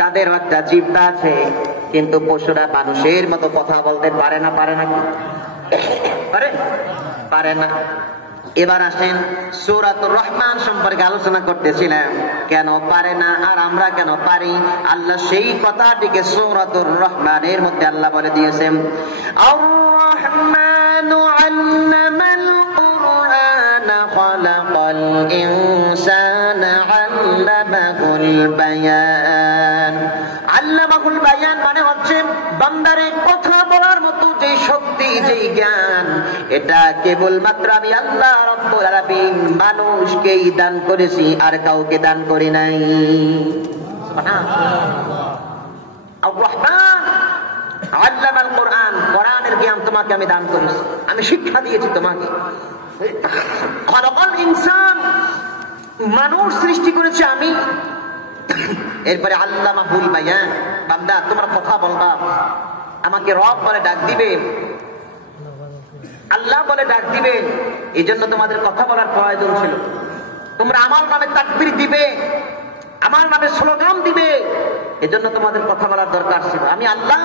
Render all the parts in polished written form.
তাদের একটা জিহ্বা আছে, কিন্তু পশুরা মানুষের মতো কথা বলতে পারে না। পারে না কি? পারে না। এবার আসেন, সূরাতুর রহমান সম্পর্কে আলোচনা করতেছিলাম, কেন পারে না আর আমরা কেন পারি। আল্লাহ সেই কথাটিকে সূরাতুর রহমানের মধ্যে আল্লাহ বলে দিয়েছেন, আর রহমানু আল্লামাল কুরআনা খালাকাল ইনসানা আল্লামাহুল বায়ান। আল্লামাহুল বায়ান মানে হচ্ছে বান্দারে কথা বলার মতো যে শক্তি, যে জ্ঞান, এটা কেবলমাত্র আমি আল্লাহ রাব্বুল আলামিন মানুষকেই দান করেছি, আর কাউকে দান করি নাই। আর রহমান আল্লামাল কুরআন, কোরআনের জ্ঞান তোমাকে আমি দান করেছি, আমি শিক্ষা দিয়েছি তোমাকে। খালাকাল ইনসান, মানুষ সৃষ্টি করেছে আমি। এরপরে আল্লামাহুল বায়ান, বান্দা তোমরা কথা বলবা, আমাকে রব বলে ডাক দিবে, আল্লাহ বলে ডাক দিবে, এই জন্য তোমাদের কথা বলার প্রয়োজন ছিল। তোমরা আমার নামে তাকবীর দিবে, আমার নামে স্লোগান দিবে, এজন্য তোমাদের কথা বলার দরকার ছিল। আমি আল্লাহ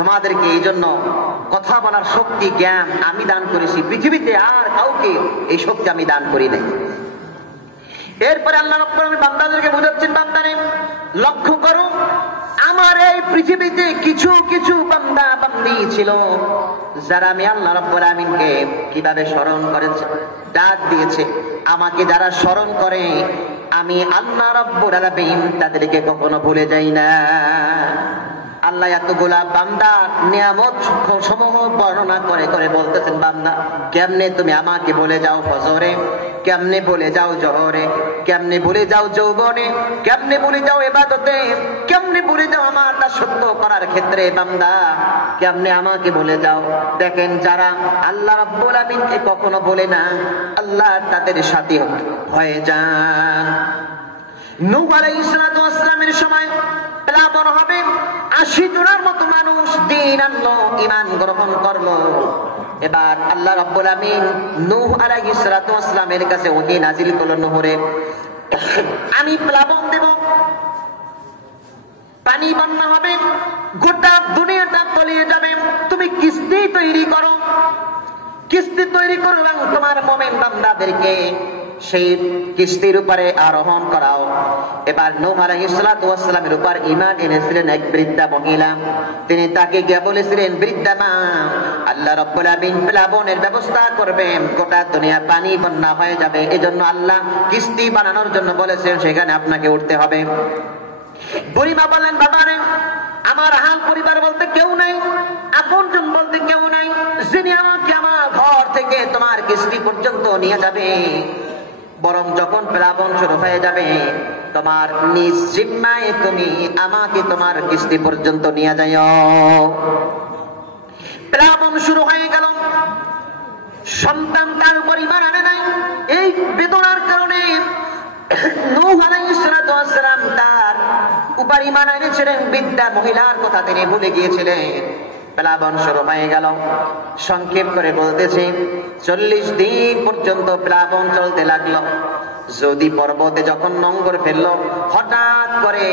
তোমাদেরকে এই জন্য কথা বলার শক্তি, জ্ঞান আমি দান করেছি, পৃথিবীতে আর কাউকে এই শক্তি আমি দান করি নাই। এরপরে আল্লাহ রাব্বুল আলামিন বান্দাদেরকে বুঝাচ্ছেন, বান্দারে লক্ষ্য করো, আমার এই পৃথিবীতে কিছু কিছু বান্দা বান্দি ছিল যারা আমি আল্লাহ রাব্বুল আলামিনকে কিভাবে স্মরণ করেছে, ডাক দিয়েছে। আমাকে যারা স্মরণ করে আমি আল্লাহ রাব্বুল আলামিন তাদেরকে কখনো ভুলে যাই না। আল্লাহ এতগুলা বান্দার নিয়ামত সমূহ বর্ণনা করে করে বলতেছেন, বান্দা কেমনে তুমি আমাকে বলে যাও ফজরে, কেমনে বলে যাও জোহরে, কেমনে বলে যাও যৌবনে, কেমনে বলে যাও ইবাদতে, কেমনে বলে যাও আমার দাসত্ব করার ক্ষেত্রে, বান্দা কেমনে আমাকে বলে যাও। দেখেন, যারা আল্লাহ রাব্বুল আলামিনকে কখনো বলে না, আল্লাহ তাদের সাথী হয়ে যান। নূহ আলাইহিস সালাতু ওয়াস সালামের সময় প্লাবন হবে, ৮০ জনের মতো মানুষ দিন আনলো, ঈমান গ্রহণ করলো। এবার আল্লাহ রাব্বুল আলামিন নূহ আলাইহিস সালাতু ওয়াস সালামের কাছে ওহী নাজিল করলেন, নূহরে আমি প্লাবন দেব, পানি বন্যা হবে, গোটা দুনিয়াটা তলিয়ে যাবে, তুমি কিস্তি তৈরি করো, কিস্তি তৈরি করো এবং তোমার মুমিন বান্দাদেরকে সেই কিস্তির উপরে আরোহণ করাও। এবার নূহ আলাইহিস সালাতু ওয়াস সালামের উপর ঈমান এনেছিলেন এক বৃদ্ধা মহিলা। তিনি তাকে গিয়ে বলেছিলেন, বৃদ্ধা মা, আল্লাহ রাব্বুল আলামিন প্লাবনের ব্যবস্থা করবেন, গোটা দুনিয়া পানি বন্যা হয়ে যাবে, এজন্য আল্লাহ কিস্তি বানানোর জন্য বলেছেন, সেখানে আপনাকে উঠতে হবে। বুড়িমা বললেন, বাবা রে, আমার হাল পরিবার বলতে কেউ নাই, আপনজন বলতে কেউ নাই, যিনি আমাকে আমার ঘর থেকে তোমার কিস্তি পর্যন্ত নিয়ে যাবে। বরং যখন প্লাবন শুরু হয়ে যাবে, তোমার নিজ জিম্মায় তুমি আমাকে তোমার কিস্তি পর্যন্ত নিয়ে যাও। প্লাবন শুরু হয়ে গেল, সন্তান তার উপর ঈমান আনে নাই। এই বেদনার কারণে নূহ আলাইহিস সালাতু ওয়াস সালাম তার উপর ঈমান এনেছিলেন, বৃদ্ধা মহিলার কথা তিনি ভুলে গিয়েছিলেন। প্লাবন শুরু হয়ে গেল। সংক্ষেপ করে বলতেছি, ৪০ দিন পর্যন্ত প্লাবন চলতে লাগলো। যদি পর্বতে যখন নোঙর ফেললো, হঠাৎ করে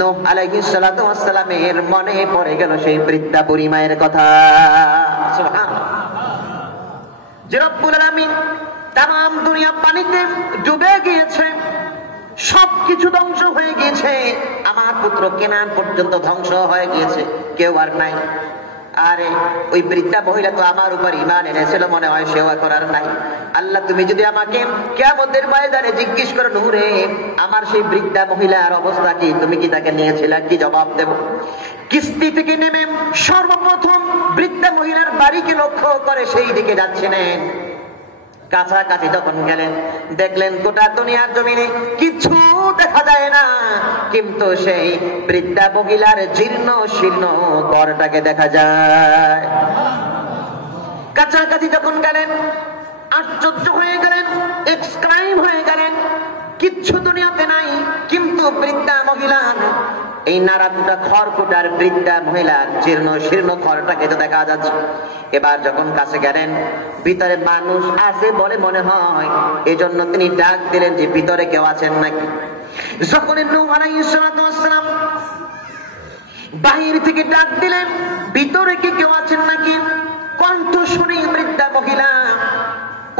নূহ আলাইহিস সালাতু ওয়াস সালামের মনে পড়ে গেল সেই বৃদ্ধা বুড়ি মায়ের কথা। সুবহানাল্লাহ। যে রব্বুল আলামিন তাম দুনিয়া পানিতে ডুবে গিয়েছে, সবকিছু ধ্বংস হয়ে গিয়েছে, আমার পুত্র কেনান পর্যন্ত ধ্বংস হয়ে গিয়েছে, কেউ আর নাই। আরে ওই বৃদ্ধা মহিলা তো আমার উপর ঈমান এনেছিল, মনে হয় সেও এখন আর নাই। আল্লাহ তুমি যদি আমাকে কিয়ামতের ময়দানে জিজ্ঞেস করো, নূরে আমার সেই বৃদ্ধা মহিলার অবস্থা কি, তুমি কি তাকে নিয়েছিলে, কি জবাব দেব? কিস্তি থেকে নেমে সর্বপ্রথম বৃদ্ধা মহিলার বাড়িকে লক্ষ্য করে সেই দিকে যাচ্ছিলেন। কাছাকাছি যখন গেলেন, দেখলেন গোটা দুনিয়ার জমিনে কিছু দেখা যায় না, কিন্তু সেই বৃদ্ধা মহিলার জীর্ণ শীর্ণ ঘরটাকে দেখা যায়। কাছাকাছি যখন গেলেন, আশ্চর্য হয়ে গেলেন, এক্সক্রাইম হয়ে গেলেন, কিচ্ছু দুনিয়াতে নাই, কিন্তু বৃদ্ধা মহিলার এই নাড়াকুটা খড়কুটার বৃদ্ধা মহিলার জীর্ণ শীর্ণ ঘরটাকে তো দেখা যাচ্ছে। এবার যখন কাছে গেলেন, ভিতরে মানুষ আছে বলে মনে হয়, এজন্য তিনি ডাক দিলেন যে ভিতরে কেউ আছেন নাকি। যখন নূহ আলাইহিস সালাতু ওয়াস সালাম বাহির থেকে ডাক দিলেন, ভিতরে কি কেউ আছেন নাকি? কণ্ঠ শুনে বৃদ্ধা মহিলা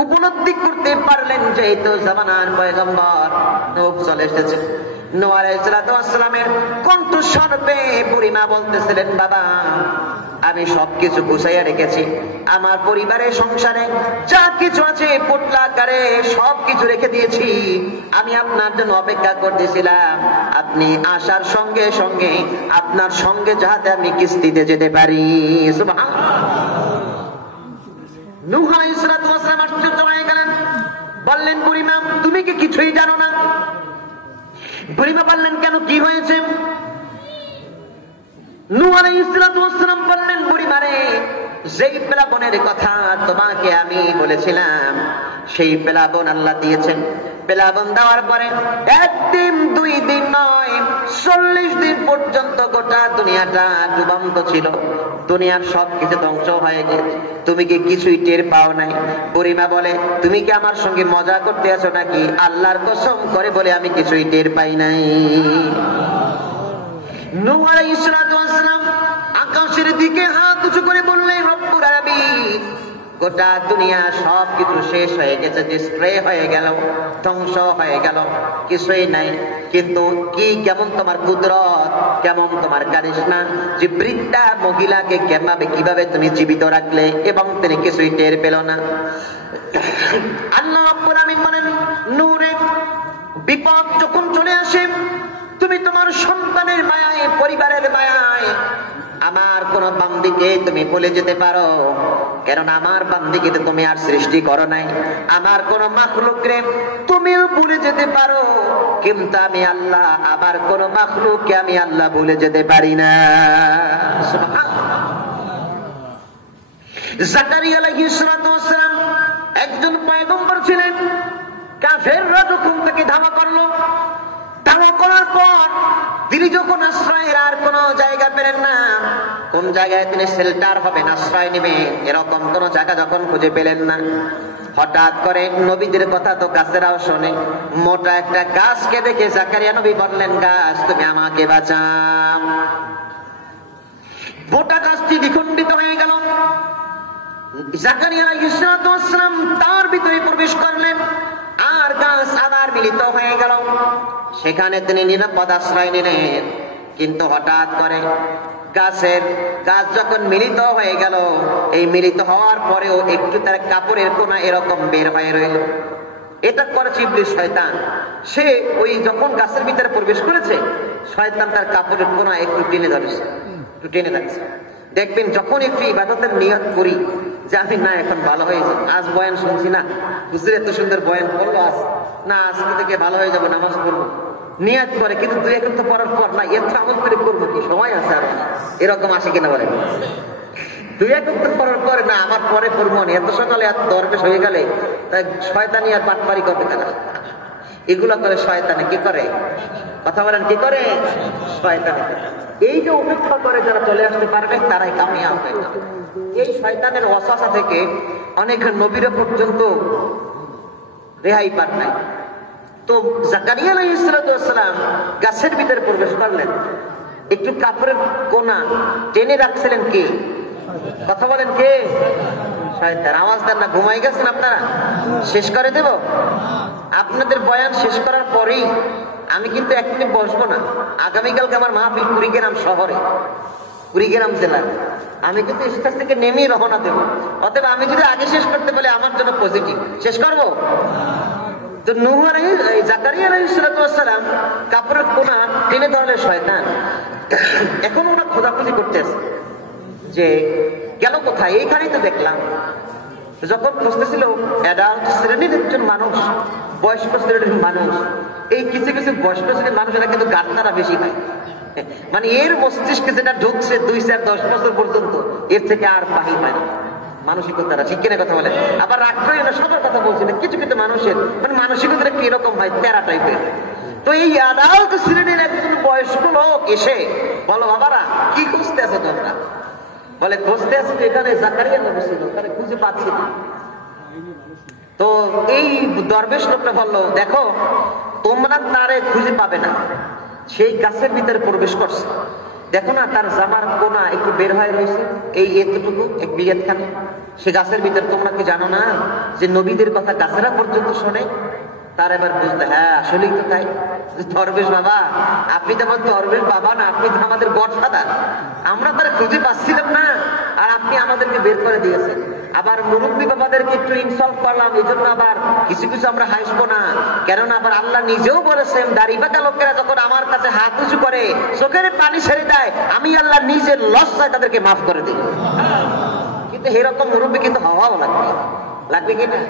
উপলব্ধি করতে পারলেন যে এই তো জামানার পয়গম্বর নূহ চলে এসেছে। নূহ আলাইহিস সালামের কণ্ঠস্বর পেয়ে বুড়িমা বলতেছিলেন, বাবা আমি সবকিছু গুছাইয়া রেখেছি, আমার পরিবারের সংসারে যা কিছু আছে পোটলা আকারে সবকিছু রেখে দিয়েছি, আমি আপনার জন্য অপেক্ষা করতেছিলাম, আপনি আসার সঙ্গে সঙ্গে আপনার সঙ্গে যাতে আমি কিস্তিতে যেতে পারি। নূহ আলাইহিস সালাম আশ্চর্য হয়ে গেলেন, বললেন, বুড়িমা তুমি কি কিছুই জানো না? বুড়িমা বললেন, কেন কি হয়েছে? নূহ আলাইহিস সালাম বললেন, বুড়িমা রে, যেই প্লাবনের কথা তোমাকে আমি বলেছিলাম সেই প্লাবন আল্লাহ দিয়েছেন। প্লাবন দেওয়ার পরে একদিন দুই দিন নয় 40 দিন পর্যন্ত গোটা দুনিয়াটা ডুবন্ত ছিল, দুনিয়ার সবকিছু ধ্বংস হয়ে গেছে, তুমি কি কিছুই টের পাও নাই? বুড়িমা বলে, তুমি কি আমার সঙ্গে মজা করতে আছো নাকি? আল্লাহর কসম করে বলে আমি কিছুই টের পাই নাই। নূহ আলাইহিস সালাম আকাশের দিকে হাত উঁচু করে বললেন, রব্বুল আলামিন, গোটা দুনিয়া সবকিছু শেষ হয়ে গেছে, ডিস্ট্রয় হয়ে গেল, ধ্বংস হয়ে গেল, কিছুই নাই, কিন্তু কি কেমন তোমার কুদরত, কেমন তোমার কারিশমা, যে বৃদ্ধা মহিলাকে কিভাবে তুমি জীবিত রাখলে এবং তিনি কিছুই টের পেল না। আল্লাহ রাব্বুল আলামিন বলেন, নূরে বিপদ যখন চলে আসে তুমি তোমার সন্তানের মায়ায়, পরিবারের মায়ায় আমার কোন বান্দিকে তুমি বলে যেতে পারো, কারণ আমার বান্দিকে তুমি আর সৃষ্টি করো নাই, আমার কোন মাখলুককে তুমিও ভুলে যেতে পারো, কিন্তু আমি আল্লাহ আমার কোন মাখলুককে আমি আল্লাহ ভুলে যেতে পারি না। জাকারিয়া আলাইহিস সালাম একজন পয়গম্বর ছিলেন। কাফেররা যখন তাকে ধাওয়া করলো, ধাওয়া করার পর তিনি যখন আশ্রয়ের আর কোন জায়গা পেলেন না, কোন জায়গায় তিনি শেল্টার হবেন, আশ্রয় নেবেন, এরকম কোন জায়গা যখন খুঁজে পেলেন না, হঠাৎ করে নবীদের কথা তো গাছেরাও শোনে, মোটা একটা গাছকে দেখে জাকারিয়া নবী বললেন, গাছ তুমি আমাকে বাঁচাও। মোটা গাছটি দ্বিখণ্ডিত হয়ে গেল। জাকারিয়া আলাইহিস সালাম তার ভিতরে প্রবেশ করলেন, আর গাছ আবার মিলিত হয়ে গেল, সেখানে তিনি নিরাপদ আশ্রয় নিলেন। কিন্তু হঠাৎ করে গাছ যখন মিলিত হয়ে গেল, এই মিলিত হওয়ার পরেও একটু তার কাপড়ের কোনা এরকম বের হয়ে রইল। এটা করেছে ইবলিস, শয়তান। সে ওই যখন গাছের ভিতরে প্রবেশ করেছে, শয়তান তার কাপড়ের কোনা একটু টেনে ধরেছে, একটু টেনে ধরেছে। দেখবেন যখন একটু ইবাদতের নিয়ত করি যে আমি না এখন ভালো হয়েছে, আজ বয়ান শুনছি না, হুজুর এত সুন্দর বয়ান করলো, আজ না আজকে থেকে ভালো হয়ে যাবো, নামাজ পড়বো, নিয়ত করে, কিন্তু দুই এক তো পড়ার পর না এর আমল করে করবো কি, সময় আছে আর এরকম আসে কিনা বলে, দুই এক পড়ার পরে না আমার পরে পড়বো না, এত সকালে এত দরবেশ হয়ে গেলে তাই শয়তানি আর পাটপারি করবে কেন? এগুলো করে শয়তানে কি করে, কথা বলেন, কি করে শয়তানে। এই যে উপেক্ষা করে যারা চলে আসতে পারবে তারাই কামিয়াব হবে। এই শয়তানের ওয়াসওয়াসা থেকে অনেক নবীরা পর্যন্ত রেহাই পান নাই। তো জাকারিয়া আলাইহিস সালাম গাছের ভিতরে প্রবেশ করলেন, একটু কাপড়ের কোনা টেনে রাখছিলেন কে, কথা বলেন কে? শয়তান। আওয়াজ দেন না, ঘুমাই গেছেন আপনারা? শেষ করে দেব আপনাদের বয়ান শেষ করার পরেই আমি কিন্তু এক মিনিট বসবো না। আগামীকালকে আমার মাহফিল কুড়িগ্রাম শহরে, কুড়িগ্রাম জেলার। আমি কিন্তু স্টেজ থেকে নেমেই রওনা দেবো, অতএব আমি যদি আগে শেষ করতে বলে আমার জন্য পজিটিভ। শেষ করবো তো জাকারিয়া আলাইহিস সালাম কাপড়ের কোনা টেনে ধরলে শয়তান। এখন ওরা খোঁজাখুঁজি করতেছে যে গেল কোথায়, এইখানেই তো দেখলাম। যখন খুঁজতেছিল অ্যাডাল্ট শ্রেণীর একজন মানুষ, বয়স্ক শ্রেণীর মানুষ, এই কিছু কিছু বয়স্ক শ্রেণীর মানুষেরা কিন্তু গান্ধারা বেশি হয়, মানে এর মস্তিষ্কে যেটা ঢুকছে 2-10 বছর পর্যন্ত এর থেকে আর বাহির হয় না মানসিকতারা, ঠিক কিনা কথা বলে। আবার রাগ করে না, সবার কথা বলছি না, কিছু কিছু মানুষের মানে মানসিকতা কি এরকম হয়, তেরা টাইপের। তো এই অ্যাডাল্ট শ্রেণীর একজন বয়স্ক লোক এসে বলো, বাবারা কি খুঁজতে আছো তোমরা? বলে খুঁজতে আছি এখানে জাকারিয়া নবী ছিল, তাহলে খুঁজে পাচ্ছি না। তো এই দরবেশ লোকটা বললো, দেখো তোমরা তারে খুঁজে পাবে না, সেই গাছের ভিতরে প্রবেশ করছে, দেখো না তার জামার কোনা একটু বের হয়ে রয়েছে, এই এতটুকু এক বিঘাত খানে। সে গাছের ভিতরে তোমরা কি জানো না যে নবীদের কথা গাছেরা পর্যন্ত শোনে? তার এবার বুঝতে, হ্যাঁ আসলেই তো তাই। দরবেশ বাবা, আপনি তো আমার দরবেশ বাবা না, আপনি তো আমাদের গডফাদার। আমরা তারা খুঁজে পাচ্ছিলাম না, আর আপনি আমাদেরকে বের করে দিয়েছেন। আবার মুরব্বী বাবাদেরকে একটু ইনসল্ট করলাম, এই জন্য আবার কিছু কিছু আমরা হাসবো না। কেননা আবার আল্লাহ নিজেও বলেছেন, দাড়িবাঁধা লোকেরা যখন আমার কাছে হাত উঁচু করে, চোখের পানি ছেড়ে দেয়, আমি আল্লাহ নিজের লজ্জায় তাদেরকে মাফ করে দিই। কিন্তু এরকম মুরব্বী কিন্তু হওয়াও লাগবে, লাগবে কিনা?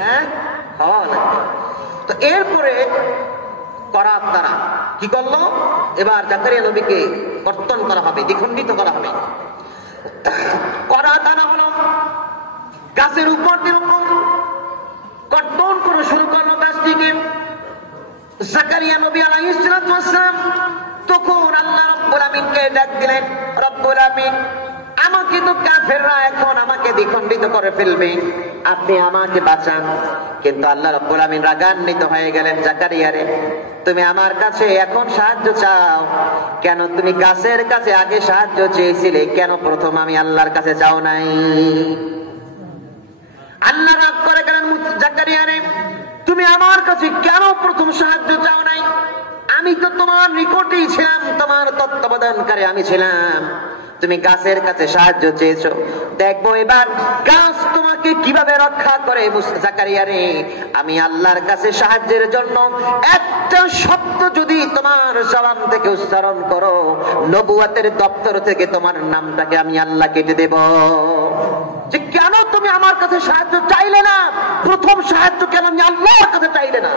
হ্যাঁ, হওয়াও লাগবে। তো এরপরে করার দ্বারা কি করলো, এবার জাকারিয়া নবীকে কর্তন করা হবে, দ্বিখণ্ডিত করা হবে। করা দানা হলো গাছের উপর এরকম কর্তন করে শুরু করলো গাছটিকে। জাকারিয়া নবী আলাইহিস সালাম তখন আল্লাহ রাব্বুল আমিনকে ডাক দিলেন, রব্বুল আমিন আমাকে তো কাফেররা এখন আমাকে দ্বিখণ্ডিত করে ফেলবে, আপনি আমাকে বাঁচান। কিন্তু আল্লাহ রাব্বুল আমিন রাগান্বিত হয়ে গেলেন, জাকারিয়া রে তুমি আমার কাছে এখন সাহায্য চাও কেন? তুমি গাছের কাছে আগে সাহায্য চেয়েছিলে, কেন প্রথম আমি আল্লাহর কাছে চাও নাই? আল্লাহ রাগ করে গেলেন, জাকারিয়া রে তুমি আমার কাছে কেন প্রথম সাহায্য চাও নাই? আমি তো তোমার নিকটেই ছিলাম, তোমার তত্ত্বাবধানকারী আমি ছিলাম, তুমি গাছের কাছে সাহায্য চেয়েছো, দেখবো এবার গাছ তোমাকে কিভাবে রক্ষা করে। জাকারিয়া রে আমি আল্লাহর কাছে সাহায্যের জন্য একটা শব্দ যদি তোমার জবান থেকে উচ্চারণ করো, নবুয়তের দপ্তর থেকে তোমার নামটাকে আমি আল্লাহ কেটে দেব। যে কেন তুমি আমার কাছে সাহায্য চাইলে না, প্রথম সাহায্য কেন আমি আল্লাহর কাছে চাইলে না?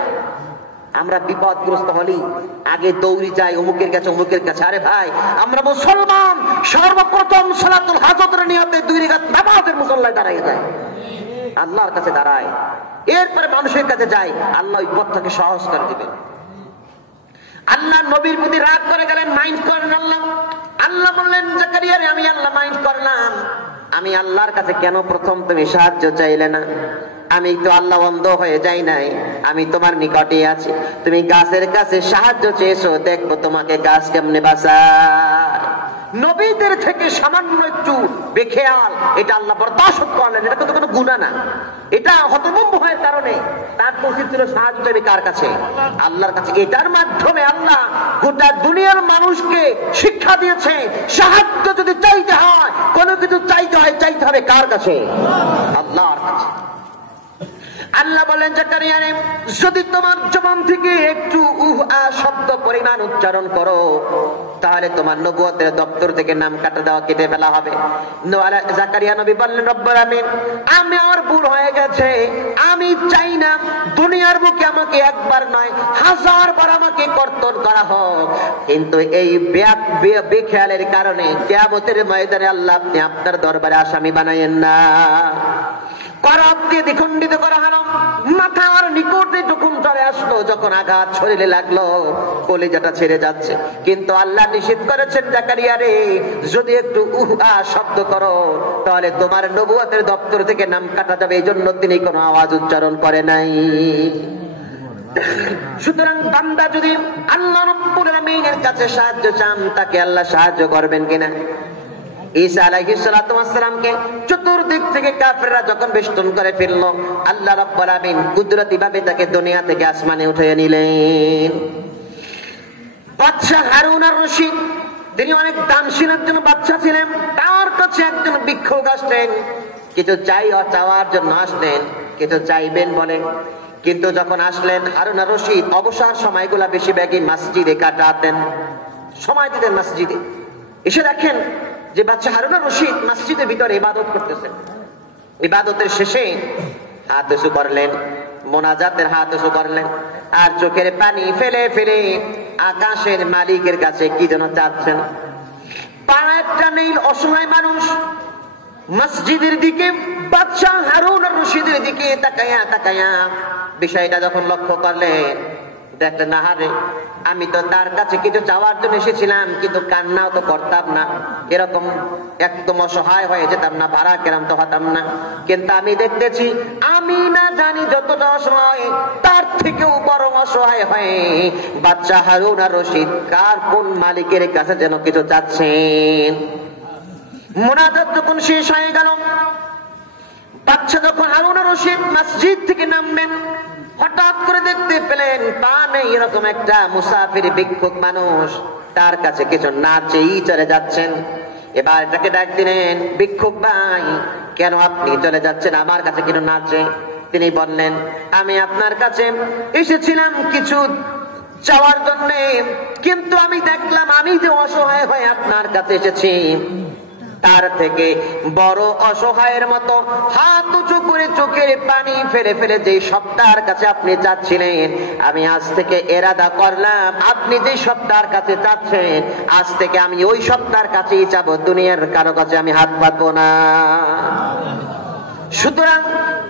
আমরা বিপদগ্রস্ত হলি আগে দৌড়ি যাই অমুকের কাছে অমুকের কাছে। আরে ভাই, আমরা মুসলমান, সর্বপ্রথম সালাতুল হাজতের নিয়তে 2 রাকাত নামাজের মুসল্লায় দাঁড়ায় যায়, আল্লাহর কাছে দাঁড়ায়, এরপরে মানুষের কাছে যায়, আল্লাহ ওই পথটাকে সহজ করে দিবেন। আল্লাহ নবীর প্রতি রাগ করে গেলেন, মাইন্ড করেন আল্লাহ। আল্লাহ বললেন, জাকারিয়া রে আমি আল্লাহ মাইন্ড করলাম, আমি আল্লাহর কাছে কেন প্রথম তুমি সাহায্য চাইলে না? আমি তো আল্লাহ অন্ধ হয়ে যাই নাই, আমি তোমার নিকটে আছি। তুমি গাছের কাছে সাহায্য চেয়েছো, দেখবো তোমাকে গাছ কেমনে বাঁচায়। নবীদের থেকে সামান্য একটু বেখেয়াল, এটা আল্লাহ বরদাশত করলেন। এটা তো কোনো গুনাহ না, এটা হতভম্ব হওয়ার কারণে তার উচিত ছিল সাহায্য চাইবে কার কাছে? আল্লাহর কাছে। এটার মাধ্যমে আল্লাহ গোটা দুনিয়ার মানুষকে শিক্ষা দিয়েছে, সাহায্য যদি চাইতে হয়, কোনো কিছু চাইতে হয়, চাইতে হবে কার কাছে? আল্লাহর কাছে। আল্লাহ বলেন, জাকারিয়া রে যদি তোমার জবান থেকে একটু শব্দ পরিমাণ উচ্চারণ করো, তাহলে তোমার নবুয়তের দপ্তর থেকে নাম কাটা দেওয়া কেটে ফেলা হবে। জাকারিয়া নবী বললেন, রব্বুল আমিন আমি আমার ভুল হয়ে গেছে, আমি চাই না দুনিয়ার বুকে আমাকে একবার নয় 1000 বার আমাকে কর্তন করা হোক, কিন্তু এই বেখেয়ালের কারণে কিয়ামতের ময়দানে আল্লাহ আপনি আপনার দরবারে আসামি বানায়েন না। করাতকে দ্বিখণ্ডিত করা হলো, মাথার নিকটে যখন চলে আসলো, যখন আঘাত শরীরে লাগলো, কলিজাটা ছেড়ে যাচ্ছে। কিন্তু আল্লাহ নিষেধ করেছেন, জাকারিয়া রে যদি একটু শব্দ করো, তাহলে তোমার নবুয়তের দপ্তর থেকে নাম কাটা যাবে। এই জন্য তিনি কোনো আওয়াজ উচ্চারণ করে নাই। সুতরাং বান্দা যদি আল্লাহ রাব্বুল আমিনের কাছে সাহায্য চান, তাকে আল্লাহ সাহায্য করবেন কিনা? ঈসা আলাইহিস সালাতু ওয়াস সালামকে চতুর্দিক থেকে কাফেররা যখন বেষ্টন করে ফেলল, আল্লাহ রাব্বুল আমিন কুদরতি ভাবে তাকে দুনিয়া থেকে আসমানে উঠিয়ে নিলেন। বাদশা হারুন আর রশিদ, তিনি অনেক দানশীল একজন বাদশা ছিলেন, তার কাছে একজন ভিক্ষুক আসলেন, কিছু চাওয়ার জন্য আসলেন, কিছু চাইবেন বলে। কিন্তু যখন আসলেন, হারুন আর রশিদ অবসর সময়গুলা বেশিরভাগই মসজিদে কাটাতেন, সময় দিতেন মসজিদে। এসে দেখেন যে বাচ্চা হারুন আর রশিদ মসজিদের ভিতরে ইবাদত করতেছেন। ইবাদতের শেষে হাত উঁচু করলেন, মোনাজাতের হাত উঁচু করলেন, আর চোখের পানি ফেলে ফেলে আকাশের মালিকের কাছে কি যেন চাচ্ছেন। পাড়াটা নেই, অসহায় মানুষ মসজিদের দিকে, বাচ্চা হারুন আর রশিদের দিকে তাকায়া তাকায়া বিষয়টা যখন লক্ষ্য করলেন, দেখলেন আহারে, আমি তো তার কাছে কিছু চাওয়ার জন্য এসেছিলাম, কিন্তু কান্নাও তো করতাম না, এরকম একদম অসহায় হয়ে যেতাম না, ভাড়া কেরাম তো হতাম না। কিন্তু আমি দেখতেছি আমি না জানি যতটা অসহায়, তার থেকেও বড় অসহায় হয়ে বাচ্চা হারুন আর রশিদ কার কোন মালিকের কাছে যেন কিছু চাচ্ছেন। মুনাজাত যখন শেষ হয়ে গেল, বাচ্চা যখন হারুন আর রশিদ মসজিদ থেকে নামবেন, হঠাৎ করে দেখতে পেলেন পা নেই এরকম একটা মুসাফির ভিক্ষুক মানুষ তার কাছে কিছু না চেয়েই চলে যাচ্ছেন। এবার তাকে ডাক দিলেন, ভিক্ষুক ভাই, কেন আপনি চলে যাচ্ছেন আমার কাছে কিছু না চেয়ে? তিনি বললেন, আমি আপনার কাছে এসেছিলাম কিছু চাওয়ার জন্য, কিন্তু আমি দেখলাম আমি যে অসহায় হয়ে আপনার কাছে এসেছি, তার থেকে বড় অসহায়ের মতো হাত উঁচু করে চোখের পানি ফেলে ফেলে যে সপ্তাহের কাছে আপনি চাচ্ছিলেন, আমি আজ থেকে এরাদা করলাম আপনি যে সপ্তাহের কাছে চাচ্ছেন, আজ থেকে আমি ওই সপ্তাহের কাছেই চাবো, দুনিয়ার কারো কাছে আমি হাত পাতবো না। সুতরাং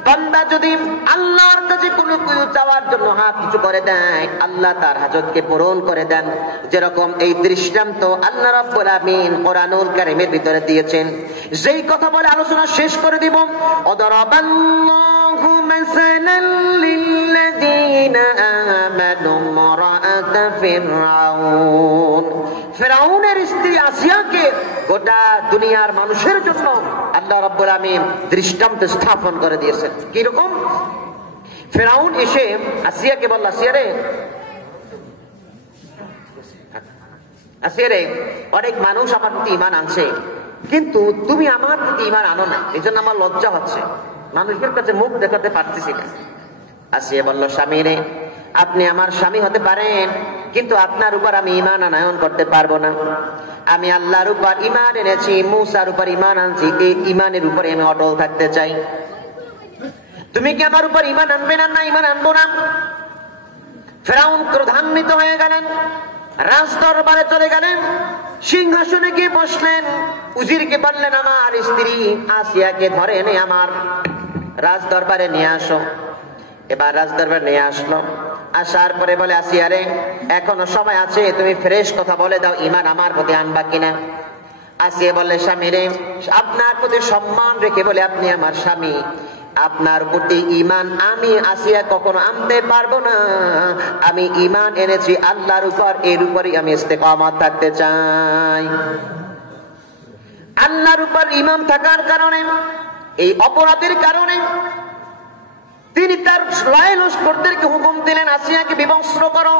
বান্দা যদি আল্লাহর কাছে কোনো কিছু চাওয়ার জন্য হাত উঁচু করে দেয়, আল্লাহ তার হাজতকে পূরণ করে দেন। যেরকম এই দৃষ্টান্ত আল্লাহ রাব্বুল আমিন কোরআনুল কারীমের ভিতরে দিয়েছেন। যেই কথা বলে আলোচনা শেষ করে দিব, অদরাবাল্লাহু মাসালাল লিল্লাযীনা আমানু ইমরাআত ফিরআউন। ফিরআউনের স্ত্রী আসিয়াকে গোটা দুনিয়ার মানুষের জন্য আল্লাহ রাব্বুল আমিন দৃষ্টান্ত স্থাপন করে দিয়েছেন। কিরকম? ফিরআউন এসে আসিয়াকে বলল, আসিয়া রে, অনেক মানুষ আমার প্রতি ঈমান আনছে, কিন্তু তুমি আমার প্রতি ঈমান আনো না, এই জন্য আমার লজ্জা হচ্ছে, মানুষের কাছে মুখ দেখাতে পারতেছি না। আসিয়া বলল, স্বামী রে, আপনি আমার স্বামী হতে পারেন, কিন্তু আপনার উপর আমি ঈমান আনয়ন করতে পারবো না। আমি আল্লাহর উপর ঈমান এনেছি, মূসার উপর ঈমান আনছি, এই ঈমানের উপরে আমি অটল থাকতে চাই। তুমি কি আমার উপর ঈমান আনবে না? না, ঈমান আনবো না। ফিরআউন ক্রোধান্বিত হয়ে গেলেন, রাজ দরবারে চলে গেলেন, সিংহাসনে গিয়ে বসলেন, উজিরকে বললেন, আমার স্ত্রী আসিয়াকে ধরে এনে আমার রাজ দরবারে নিয়ে আসো। এবার রাজ দরবারে নিয়ে আসলো, আসার পরে বলে, আসিয়া রে, এখনো সময় আছে, তুমি ফ্রেশ কথা বলে দাও, ঈমান আমার প্রতি আনবা কিনা। আসিয়া বললে, স্বামী রে, আপনার প্রতি সম্মান রেখে বলে আপনি আমার স্বামী, আপনার প্রতি ঈমান আমি আসিয়া কখনো আনতে পারবো না। আমি ঈমান এনেছি আল্লাহর উপর, এর উপরই আমি ইস্তেকামত থাকতে চাই। আল্লাহর উপর ঈমান থাকার কারণে, এই অপরাধের কারণে তিনি তার লস্করদেরকে হুকুম দিলেন, আসিয়াকে বিবস্ত্র করো,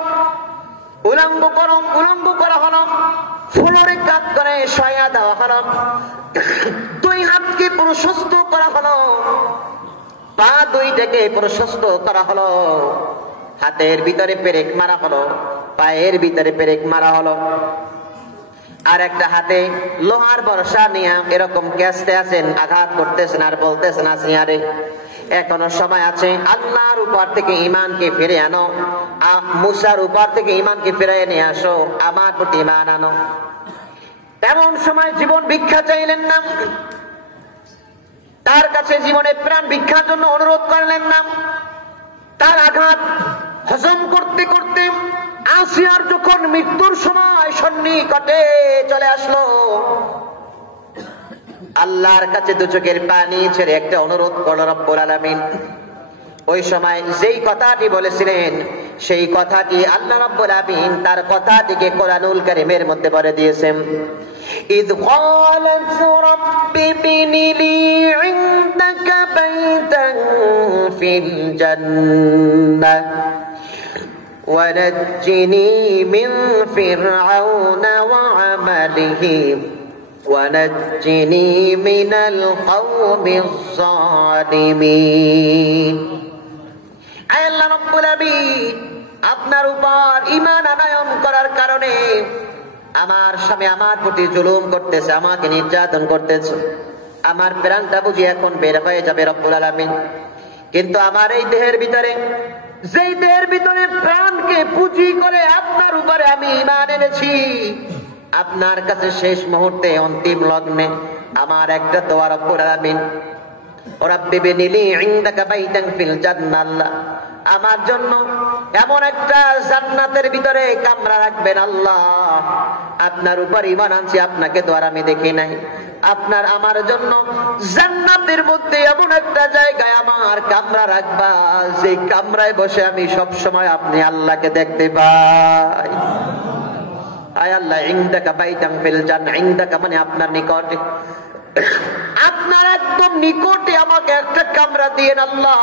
উলঙ্গ করো। উলঙ্গ করা হলো, ফ্লোরে কাত করে শয়া দেওয়া হলো, দুই হাতকে প্রশস্ত করা হলো, পা দুইটাকে প্রশস্ত করা হলো, হাতের ভিতরে পেরেক মারা হলো, পায়ের ভিতরে পেরেক মারা হলো, আর একটা হাতে লোহার বর্ষা নিয়ে এরকম ক্যাস্তে আছেন, আঘাত করতেছেন আর বলতেছেন, আসিয়া রে, এখনো সময় আছে, আল্লাহর উপর থেকে ঈমানকে ফিরে আনো, মূসার উপর থেকে ঈমানকে ফিরে নিয়ে আসো, আমার প্রতি ঈমান আনো। তেমন সময় জীবন ভিক্ষা চাইলেন না, তার কাছে জীবনের প্রাণ ভিক্ষার জন্য অনুরোধ করলেন না। তার আঘাত হজম করতে করতে আসিয়ার যখন মৃত্যুর সময় সন্নিকটে চলে আসলো, আল্লাহর কাছে দু চোখের পানি ছেড়ে একটা অনুরোধ করল রব্বুল আলামিন। ওই সময় যেই কথাটি বলেছিলেন, সেই কথাটি আল্লাহ রব্বুল আলামিন তার কথাটিকে কোরআনুল কারীমের মধ্যে বলে দিয়েছেন। إذ قالت رب ابن لي عندك بيتا في الجنة ونجني من فرعون وعمله ونجني من القوم الظالمين। আয় আল্লাহ রব্বুল আলামিন, আপনার উপর ঈমান আনয়ন করার কারণে আমার স্বামী আমার প্রতি জুলুম করতেছে, আমাকে নির্যাতন করতেছে, আমার প্রাণটা বুঝি এখন বের হয়ে যাবে রব্বুল আলামিন, কিন্তু আমার এই দেহের ভিতরে, যেই দেহের ভিতরে প্রাণকে পুঁজি করে আপনার উপরে আমি ঈমান এনেছি, আপনার কাছে শেষ মুহূর্তে অন্তিম লগ্নে আমার একটা দোয়া রব্বুল আলামিন, রাব্বি বিনি লি ইনদাকা বাইতান ফিল জান্নাহ, আমার জন্য এমন একটা জান্নাতের ভিতরে কামরা রাখবেন আল্লাহ। আপনার উপর ঈমান আনছি, আপনাকে তো আর আমি দেখি নাই। আপনার আমার জন্য জান্নাতের মধ্যে এমন একটা জায়গায় আমার কামরা রাখবা, যে কামরায় বসে আমি সব সময় আপনি আল্লাহকে দেখতে পাই। আয় আল্লাহ, ইনদাকা বাইতাম ফিল জান্নাহ, ইনদাকা মানে আপনার নিকটে, আপনার একদম নিকটে আমাকে একটা কামরা দিয়েন আল্লাহ।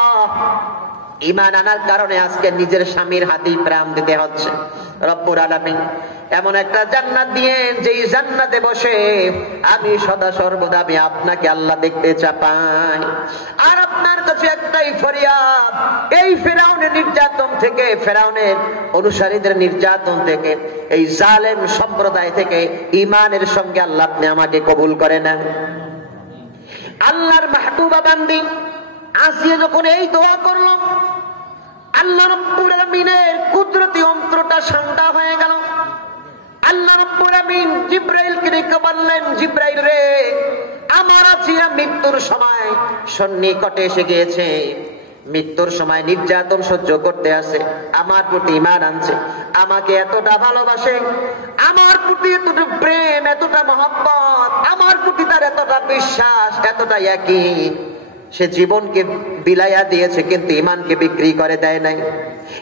ঈমান আনার কারণে আজকে নিজের স্বামীর হাতেই প্রাণ দিতে হচ্ছে। রব্বুল আলামিন এমন একটা জান্নাত দিয়েন, যেই জান্নাতে বসে আমি সদা সর্বদা আমি আপনাকে আল্লাহ দেখতে চাই। আর আপনার কাছে একটাই ফরিয়াদ, এই ফেরাউনের নির্যাতন থেকে, ফেরাউনের অনুসারীদের নির্যাতন থেকে, এই জালেম সম্প্রদায় থেকে ঈমানের সঙ্গে আল্লাহ আপনি আমাকে কবুল করে নেন। আল্লাহর মাহবুবা বান্দি আসিয়া যখন এই দোয়া করল, আল্লাহ রাব্বুল আলামিনের কুদরতি অন্তরটা ঠান্ডা হয়ে গেল। আল্লাহ রাব্বুল আলামিন জিবরাইলকে ডেকে বললেন, জিবরাইল রে, আমার আসিয়া মৃত্যুর সময় সন্নিকটে এসে গিয়েছে, মৃত্যুর সময় নির্যাতন সহ্য করতে আসে, আমার প্রতি ঈমান আনছে, আমাকে এতটা ভালোবাসে, আমার প্রতি এতটা প্রেম, এতটা মহব্বত, আমার প্রতি তার এতটা বিশ্বাস, এতটা ইয়াকিন, সে জীবনকে বিলাইয়া দিয়েছে কিন্তু ঈমানকে বিক্রি করে দেয় নাই।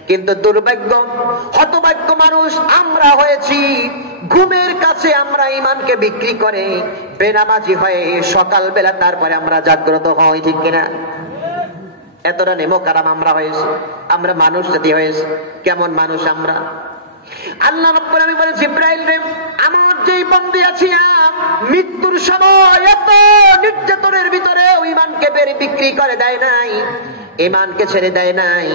কিন্তু দুর্ভাগ্য, হতভাগ্য মানুষ আমরা হয়েছি, ঘুমের কাছে আমরা ঈমানকে বিক্রি করে বেনামাজি হয়ে সকালবেলা তারপরে আমরা জাগ্রত হই, ঠিক কিনা? এতটা নেমোকারাম আমরা হয়েছি, আমরা মানুষ জাতি হয়েছি। কেমন মানুষ আমরা! আল্লাহ রাব্বুল আলামিন বলেন, জিবরাইল রে, আমার যেই বন্দী আছি মৃত্যুর সময় এত নির্যাতনের ভিতরে ঈমানকে বিক্রি করে দেয় নাই, ঈমানকে ছেড়ে দেয় নাই,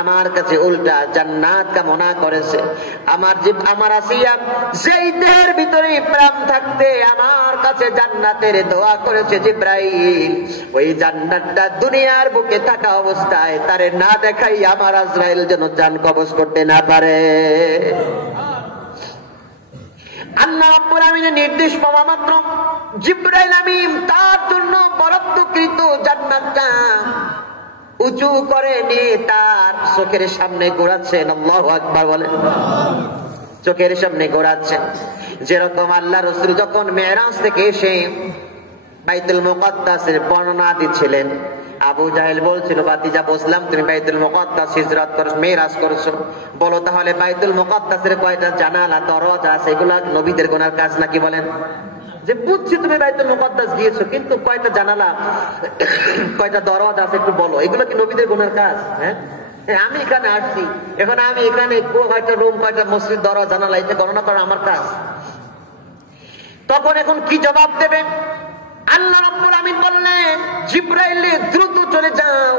আমার কাছে উল্টা জান্নাত কামনা করেছে। আমার আসিয়া যেই দেহের ভিতরে প্রাণ থাকতে আমার কাছে জান্নাতের দোয়া করেছে জিবরাইল, ওই জান্নাতটা দুনিয়ার বুকে থাকা অবস্থায় তারে না দেখাই আমার আজরাইল যেন জান কবজ করতে না পারে। আল্লাহ রাব্বুল আলামিনের নির্দেশ পাওয়া মাত্র জিবরাইল আমিন তার জন্য বরাদ্দকৃত জান্নাতটা উঁচু করে নিয়ে তার চোখের সামনে ঘোরাচ্ছেন। আল্লাহু আকবার বলেন। চোখের সামনে ঘোরাচ্ছেন। যেরকম আল্লাহ রাসূল যখন মেরাজ থেকে এসে বাইতুল মুকাদ্দাসের বর্ণনা দিচ্ছিলেন, আবু জাহেল বলছিল, ভাতিজা বুঝলাম তুমি বাইতুল মুকাদ্দাস হিজরত করছো, মেরাজ করছো, বলো তাহলে বাইতুল মুকাদ্দাসের কয়টা জানালা দরজা আছে? এগুলো নবীদের গোনার কাজ নাকি? বলেন যে বুঝছি তুমি বাইতুল মুকাদ্দাস গিয়েছো, কিন্তু কয়টা জানালা, কয়টা দরজা আছে একটু বলো, এগুলো কি নবীদের গোনার কাজ? হ্যাঁ, আমি এখানে আসছি, এখন আমি এখানে কয়টা রুম, কয়টা মসজিদ, দরজা, জানালা, এটা গণনা করা আমার কাজ। তখন এখন কি জবাব দেবেন? আল্লাহ রাব্বুল আমিন বললেন, জিবরাইল দ্রুত চলে যাও,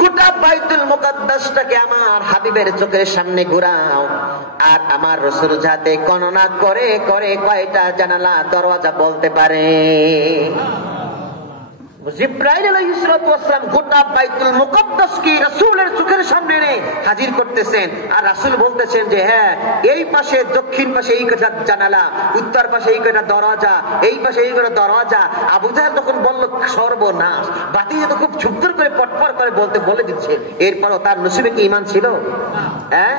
গোটা বাইতুল মুকাদ্দাসটাকে আমার হাবিবের চোখের সামনে ঘোরাও, আর আমার রাসূল যাতে গণনা করে করে কয়টা জানালা দরজা বলতে পারে। জিবরাইল আলাইহিস সালাতু ওয়াস সালাম গোটা বাইতুল মুকাদ্দাসকে রাসূলের চোখের সামনে এনে হাজির করতেছেন, আর রাসূল বলতেছেন যে হ্যাঁ, এই পাশে দক্ষিণ পাশে এই কয়টা জানালা, উত্তর পাশে এই কয়টা দরজা, এই পাশে এই কয়টা দরজা। আবু জাহেল তখন বলল, সর্বনাশ, বাতিজা তো খুব সুন্দর করে পটপট করে বলে দিচ্ছে, এরপরও তার নসিবে কি ঈমান ছিল? হ্যাঁ,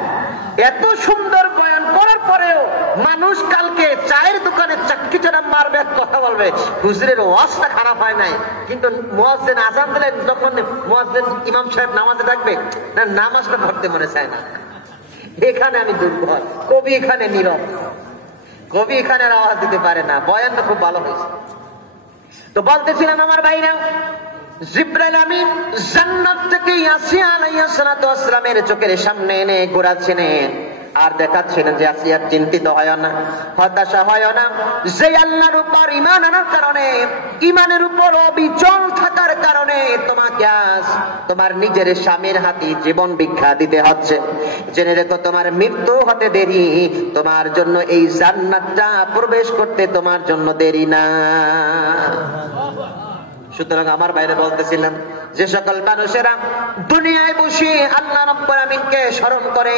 এত সুন্দর বয়ান করার পরেও মানুষ কালকে চায়ের দোকানে চাকরি ছাড়া মারবে, কথা বলবে, হুজুরের ওয়াজটা খারাপ হয় নাই, কিন্তু মুয়াজ্জিন আযান দিলেন, যখন মুয়াজ্জিন ইমাম সাহেব নামাজে ডাকবে, না নামাজটা পড়তে মনে চায় না। এখানে আমি দুর্বল, কবি এখানে নীরব, কবি এখানে আওয়াজ দিতে পারে না, বয়ানটা খুব ভালো হয়েছে। তো বলতেছিলাম আমার ভাইরা, জিবরাইল আমিন জান্নাত থেকে ইয়াসিয়া আলাইহিস সালাতু ওয়াস সালামের চোখের সামনে এনে ঘোরাচ্ছিলেন, আর দেখাচ্ছিলেন যে আসিয়া চিন্তিত হয় না, হতাশা হয় না, যে আল্লাহর উপর ঈমান আনার কারণে, ঈমানের উপর অবিচল থাকার কারণে তোমাকে আজ তোমার নিজের স্বামীর হাতে জীবন ভিক্ষা দিতে হচ্ছে। জেনে রেখো, তোমার মৃত্যু হতে দেরি, তোমার জন্য এই জান্নাতটা প্রবেশ করতে তোমার জন্য দেরি না। সুতরাং আমার বাইরে বলতেছিলাম, যে সকল মানুষেরা দুনিয়ায় বসে আল্লাহ রাব্বুল আমিনকে স্মরণ করে,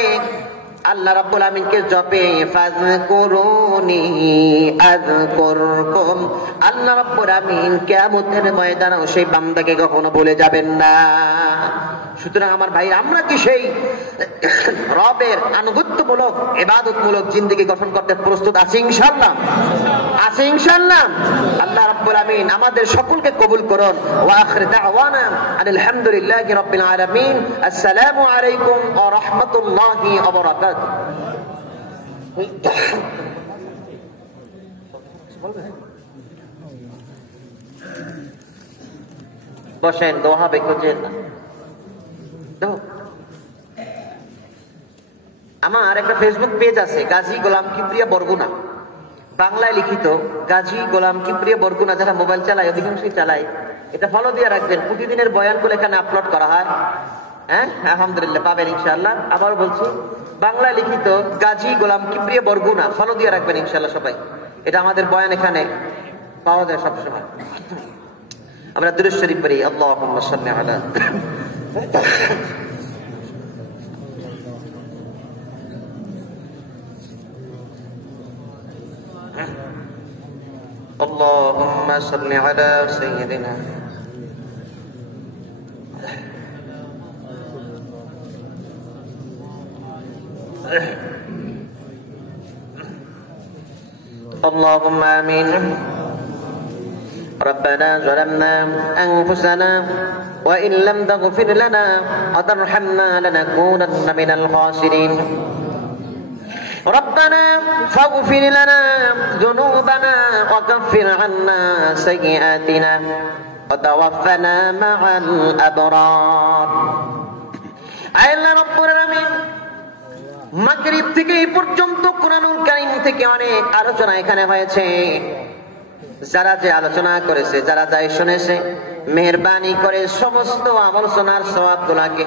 আল্লাহ রাব্বুল আমিনকে জপে ফাযকুরুনি আযকুরকুম, আল্লাহ রাব্বুল আমিন কিয়ামতের ময়দানেও সেই বান্দাকে কখনো ভুলে যাবেন না। সুতরাং আমার ভাই, আমরা কি সেই রবের আনুগত্যমূলক ইবাদতমূলক জিন্দেগি গঠন করতে প্রস্তুত আছি ইনশাআল্লাহ? আছি ইনশাআল্লাহ? আল্লাহ রাব্বুল আমিন আমাদের সকলকে কবুল করুন। ওয়া আখির দাওয়ানা আনিল হামদুলিল্লাহি রাব্বিল আলামিন। আসসালামু আলাইকুম ওয়া রাহমাতুল্লাহি ওয়া বারাকাতুহু। বসেন, দোয়া বেকুজেন না। আমার একটা ফেসবুক পেজ আছে, গাজী গোলাম কিবরিয়া বরগুনা, বাংলায় লিখিত গাজী গোলাম কিবরিয়া বরগুনা। যারা মোবাইল চালায়, অধিকাংশই চালায়, এটা ফলো দিয়ে রাখবেন। প্রতিদিনের বয়ানগুলো এখানে আপলোড করা হয়। হ্যাঁ, আলহামদুলিল্লাহ, পাবেন ইনশাআল্লাহ। আবার বলছি, বাংলায় লিখিত গাজী গোলাম কিবরিয়া বরগুনা, ফলো দিয়ে রাখবেন ইনশাআল্লাহ সবাই। এটা আমাদের বয়ান এখানে পাওয়া যায় সবসময়। আমরা দুরূদ শরীফ পড়ি, আল্লাহুম্মা সাল্লি আলা اللهم صل على سيدنا اللهم آمين ربنا ظلمنا أنفسنا وإن لم تغفر لنا وترحمنا لنكونن من الخاسرين ربنا فاغفر لنا ذنوبنا وكفر عنا سيئاتنا وتوفنا مع الأبرار আল্লাহ রাব্বুল আলামিন মাগরিব থেকে এই পর্যন্ত কোরআনুল কারীম থেকে অনেক আলোচনা এখানে হয়েছে। যারা যে আলোচনা করেছে, যারা যাই শুনেছে, মেহেরবানি করে সমস্ত আলোচনার সওয়াবগুলোকে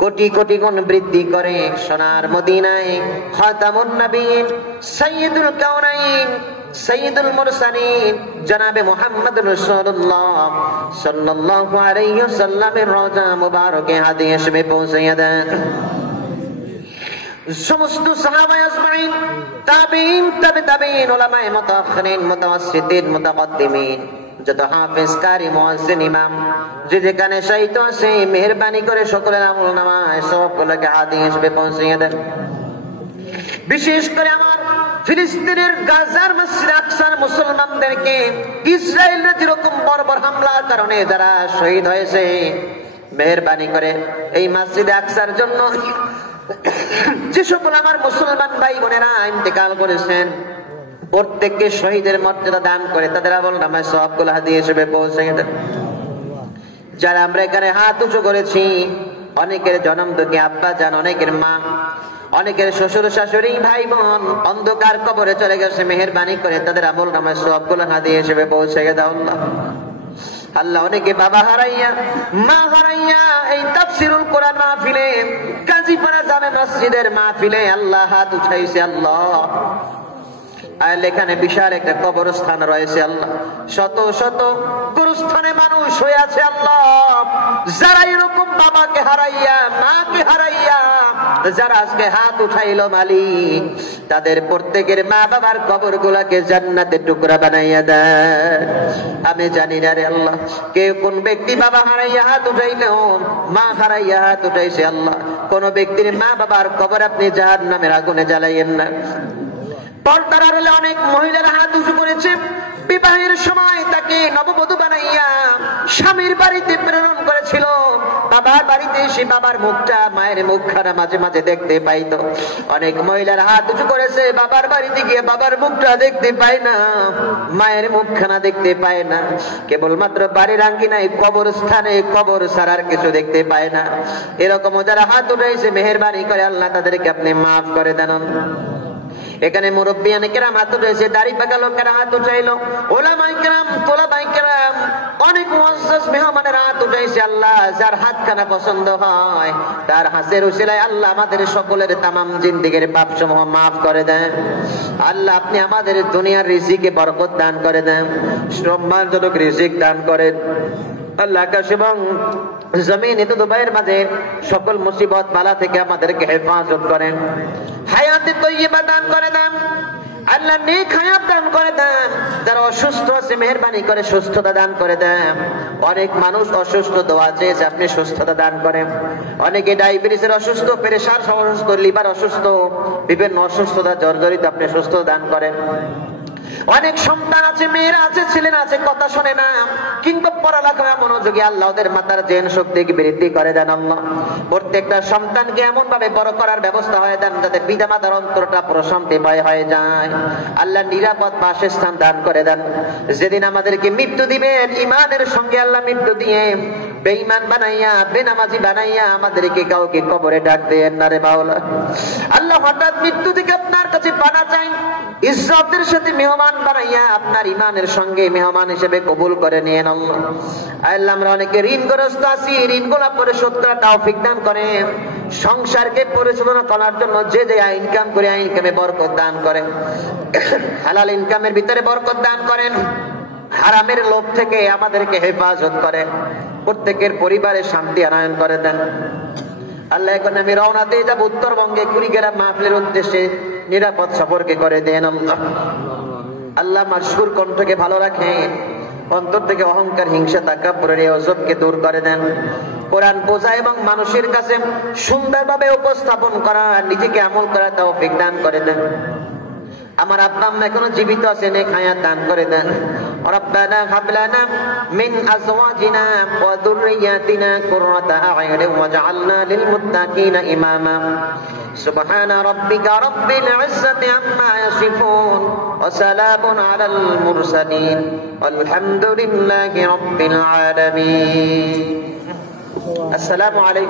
কোটি কোটি গুণ বৃদ্ধি করে সোনার মদিনায় খাতামুন নবীন সাইয়্যিদুল কাউনাইন সাইয়্যিদুল মুরসালিন জনাবে মুহাম্মদুর রাসূলুল্লাহ সাল্লাল্লাহু আলাইহি ওয়াসাল্লামের রওজা মুবারকে হাদিয়া হিসেবে পৌঁছাইয়া দেন। সমস্ত সাহাবায়ে আজমাইন, তাবিঈন, তাবিঈন, উলামায়ে মুতাআখিরিন, মুতাওয়াসসিতিন, মুতাকদ্দিমিন, যত হাফেজ, কারি, মুয়াজ্জিন, ইমাম যে যেখানে শাহিদ আছে, মেহেরবানি করে সকলের আমলনামায় সবগুলোকে হাদিয়া হিসেবে পৌঁছিয়ে দেন। বিশেষ করে আমার ফিলিস্তিনের গাজার মসজিদ আকসার মুসলমানদেরকে ইসরায়েলের যেরকম বর্বর হামলার কারণে যারা শহীদ হয়েছে, মেহেরবানি করে এই মসজিদে আকসার জন্য যে সকল আমার মুসলমান ভাই বোনেরা ইন্তেকাল করেছেন, প্রত্যেককে শহীদের মর্যাদা দান করে তাদের আমলনামায় সওয়াবগুলো হাদিয়া হিসেবে পৌঁছে দেন। যারা আমরা এখানে হাত উঁচু করেছি, অনেকের জনম দুঃখী আব্বা জান, অনেকের মা, অনেকের শ্বশুর শাশুড়ি, ভাই বোন অন্ধকার কবরে চলে গেছে, মেহেরবানি করে তাদের আমলনামায় সওয়াবগুলো হাদিয়া হিসেবে পৌঁছে দাও আল্লাহ। আল্লাহ অনেকে বাবা হারাইয়া, মা হারাইয়া এই তাফসীরুল কোরআন মাহফিলে, গাজীপাড়া জামে মসজিদের মাহফিলে আল্লাহ হাত উঠাইছে। আল্লাহ এখানে বিশাল একটা কবরস্থান রয়েছে আল্লাহ, শত শত কবরস্থানে মানুষ হয়ে আছে আল্লাহ। যারা এরকম বাবাকে হারাইয়া, মাকে হারাইয়া যারা আজকে হাত উঠাইলো মালিক, তাদের প্রত্যেকের মা বাবার কবর গুলাকে জান্নাতের টুকরা বানাইয়া দেন। আমি জানি না রে আল্লাহ, কে কোন ব্যক্তি বাবা হারাইয়া হাত উঠাইলো, মা হারাইয়া হাত উঠাইছে আল্লাহ। কোন ব্যক্তির মা বাবার কবর আপনি জাহান্নামের আগুনে জ্বালাইয়েন না। পর্দার আড়ালে অনেক মহিলারা হাত উঁচু করেছে, বিবাহের সময় তাকে নববধূ বানাইয়া স্বামীর বাড়িতে প্রেরণ করেছিল। বাবার বাড়িতে এসে বাবার মুখটা, মায়ের মুখখানা মাঝে মাঝে দেখতে পাইতো। অনেক মহিলার হাত উঁচু করেছে, বাবার বাড়িতে গিয়ে বাবার মুখটা দেখতে পায় না, মায়ের মুখখানা দেখতে পায় না। কেবলমাত্র বাড়ির আঙ্গিনায় কবরস্থানে কবর ছাড়ার কিছু দেখতে পায় না। এরকম যারা হাত উঠাইছে, মেহেরবানি করে আল্লাহ তাদেরকে আপনি মাফ করে দেন। এখানে মুরব্বিয়ানে কেরাম হাত উঠাইছে, দাড়ি পাকা লোকেরা হাত উঠাইলো, ওলামায়ে কেরাম, তোলাবায়ে কেরাম, অনেক মুআজ্জাজ মেহমানের হাত উঠাইছে। আল্লাহ যার হাতখানা পছন্দ হয়, তার হাতের উসিলায় আল্লাহ আমাদের সকলের তামাম জিন্দেগীর পাপ সমূহ মাফ করে দেন। আল্লাহ আপনি আমাদের দুনিয়ার রিজিকে বরকত দান করে দেন, সম্মানজনক রিজিক দান করেন। আল্লাহ আকাশ এবং জমিনে তো দুবাইয়ের মাঝে সকল মুসিবত বালা থেকে আমাদেরকে হেফাজত করেন। হায়াতে তৈয়বা দান করে দেন আল্লাহ, নেক হায়াত দান করে দেন। যারা অসুস্থ আছে মেহেরবানি করে সুস্থতা দান করে দেন। অনেক মানুষ অসুস্থ, দোয়া চেয়েছে, আপনি সুস্থতা দান করেন। অনেকে ডায়াবেটিসের অসুস্থ, প্রেসার অসুস্থ, লিভার অসুস্থ, বিভিন্ন অসুস্থতা জর্জরিত, আপনি সুস্থতা দান করেন। অনেক সন্তান আছে, মেয়েরা আছে, ছেলেরা আছে, কথা শোনে না কিন্তু পড়ালেখায় মনোযোগী, আল্লাহ ওদের মাথার জেন শক্তিকে বৃদ্ধি করে দেন। আল্লাহ প্রত্যেকটা সন্তানকে এমন ভাবে বড় করার ব্যবস্থা হয়ে দেন যাতে পিতা মাতার অন্তরটা প্রশান্তিময় হয়ে যায়। আল্লাহ নিরাপদ বাসস্থান দান করে দেন। যেদিন আমাদেরকে মৃত্যু দিবেন ইমানের সঙ্গে আল্লাহ মৃত্যু দিয়ে বেঈমান বানাইয়া বেনামাজি বানাইয়া আমাদেরকে কাউকে কবরে ডাক দেন না রে মাওলা। আল্লাহ হঠাৎ মৃত্যু থেকে আপনার কাছে পানা চাই, ইজ্জতের সাথে মেহমান বানাইয়া আপনার ইমানের সঙ্গে মেহমান হিসেবে কবুল করে নিয়েন আল্লাহ। আল্লাহ আমরা অনেকে ঋণগ্রস্ত আছি, ঋণগুলা পরিশোধ করার তৌফিক দান করেন। সংসারকে পরিচালনা করার জন্য যে যে ইনকাম করে ইনকামে বরকত দান করেন, হালাল ইনকামের ভিতরে বরকত দান করেন। হারামের লোভ থেকে আমাদেরকে হেফাজত করেন। প্রত্যেকের পরিবারে শান্তি আনয়ন করে দেন আল্লাহ। এখন আমি রওনা দিয়ে যাব উত্তরবঙ্গে কুড়িগ্রাম মাহফিলের উদ্দেশ্যে, নিরাপদ সফরকে করে দেন আল্লাহ। আল্লাহ আমার সুর কণ্ঠকে ভালো রাখেন, অন্তর থেকে অহংকার, হিংসা, তাকাব্বুরের এই অজবকে দূর করে দেন। কোরআন বোঝা এবং মানুষের কাছে সুন্দরভাবে উপস্থাপন করা, নিজেকে আমল করা তৌফিক দান করে দেন। আমার আব্বা আম্মা এখনো জীবিত আছে, নেক হায়াত দান করে দেন। রব্বানা হাব লানা মিন আজওয়াজিনা ওয়া যুররিয়াতিনা কুররাতা আ'য়ুনিন ওয়াজআলনা লিল মুত্তাকিনা ইমামা। সুবহানা রাব্বিকা রাব্বিল ইজ্জাতি আম্মা ইয়াসিফুন ওয়া সালামুন আলাল মুরসালিন ওয়ালহামদুলিল্লাহি রাব্বিল আলামিন। আসসালামু আলাইকুম।